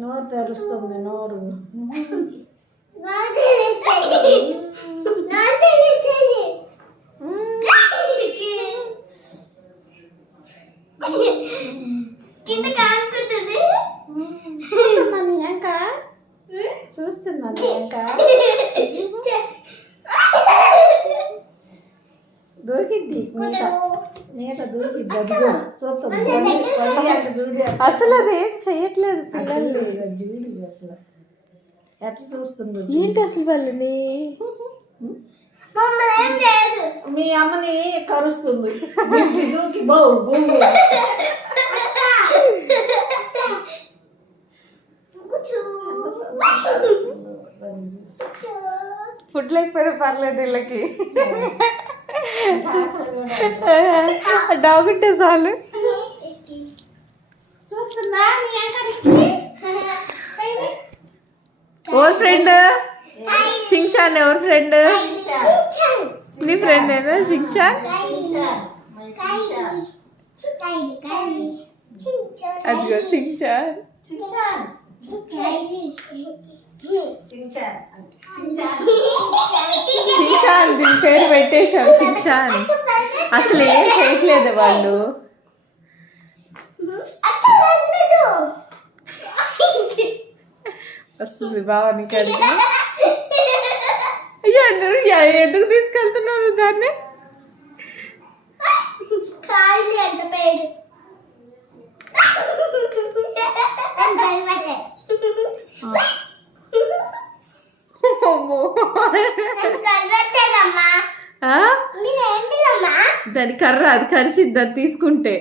నోరు తెరుస్తుంది నోరు. చూస్తున్నాను ఇంకా దొరికిద్ది మేక దొరికిద్ది. అది కూడా చూస్తుంది. అసలు అది ఏం చెయ్యట్లేదు పిల్లలు. చూడు అసలు ఎట్లా చూస్తుంది. ఏంటి అసలు వాళ్ళని మీ అమ్మని కరుస్తుంది. దూకి బౌ ఫుడ్ లేకపోయినా పర్లేదు వీళ్ళకి. డాగ్ ఉంటే చాలు. చూస్తుందా ఎవరు ఫ్రెండ్? సింగ్చాన్ ఎవరు ఫ్రెండ్? నీ ఫ్రెండ్ ఏనా సింగ్చాన్? అదిగో సింగ్చాన్. సింగ్చాన్ దీని పేరు పెట్టేశాం సింగ్చాన్. అసలు ఏం చేయట్లేదు వాళ్ళు. వస్తుంది భావానికి అడిగి. అయ్యా ఎందుకు తీసుకెళ్తున్నావు దాన్ని? దాని కర్ర అది కరిసిద్ది అది తీసుకుంటే.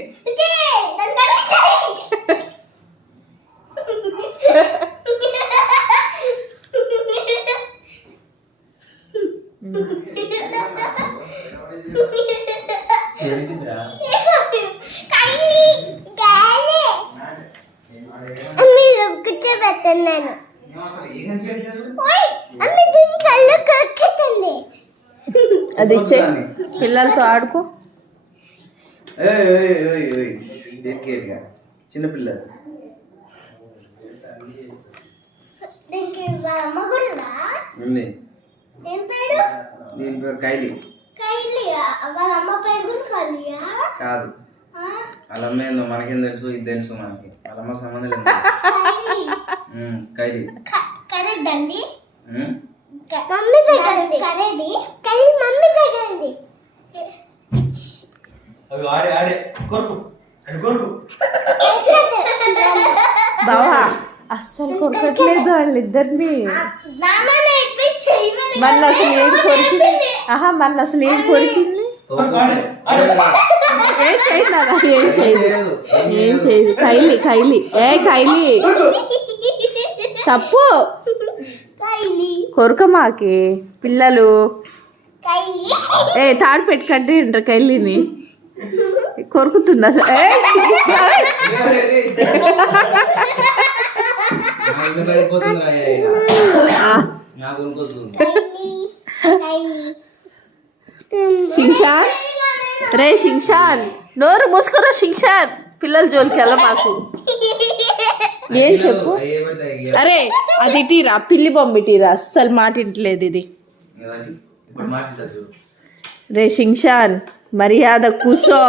అది పిల్లలతో ఆడుకో. చిన్నపిల్లలు దీని పేరు కైలి కాదు. వాళ్ళమ్మ ఏందో మనకేం తెలుసు, ఇది తెలుసు మనకి. వాళ్ళమ్మ సంబంధం లేదు. కైలి బావా అస్సలు కొరకట్లేదు వాళ్ళిద్దరిని. మన అసలు ఏం కొరికింది? మన అసలు ఏం కొరికింది? ఏం చేయదు. ఏం చేయదు. కైలి కైలి కైలి తప్పు. కొరకమాకి పిల్లలు. తాడు పెట్టుకంటే ఉంటారు కైలిని. కొరుకుతుంది అసలు. షింగ్షాన్ రే షింగ్షాన్ నోరు మూసుకురా షింగ్షాన్. పిల్లల జోలికి వెళ్ళ మాకు. ఏం చెప్పు. అరే అది ఇటీరా పిల్లి బొమ్మ ఇటీరా. అస్సలు మాట ఇంటలేదు ఇది. రే షింగ్షాన్ మర్యాద కూసో.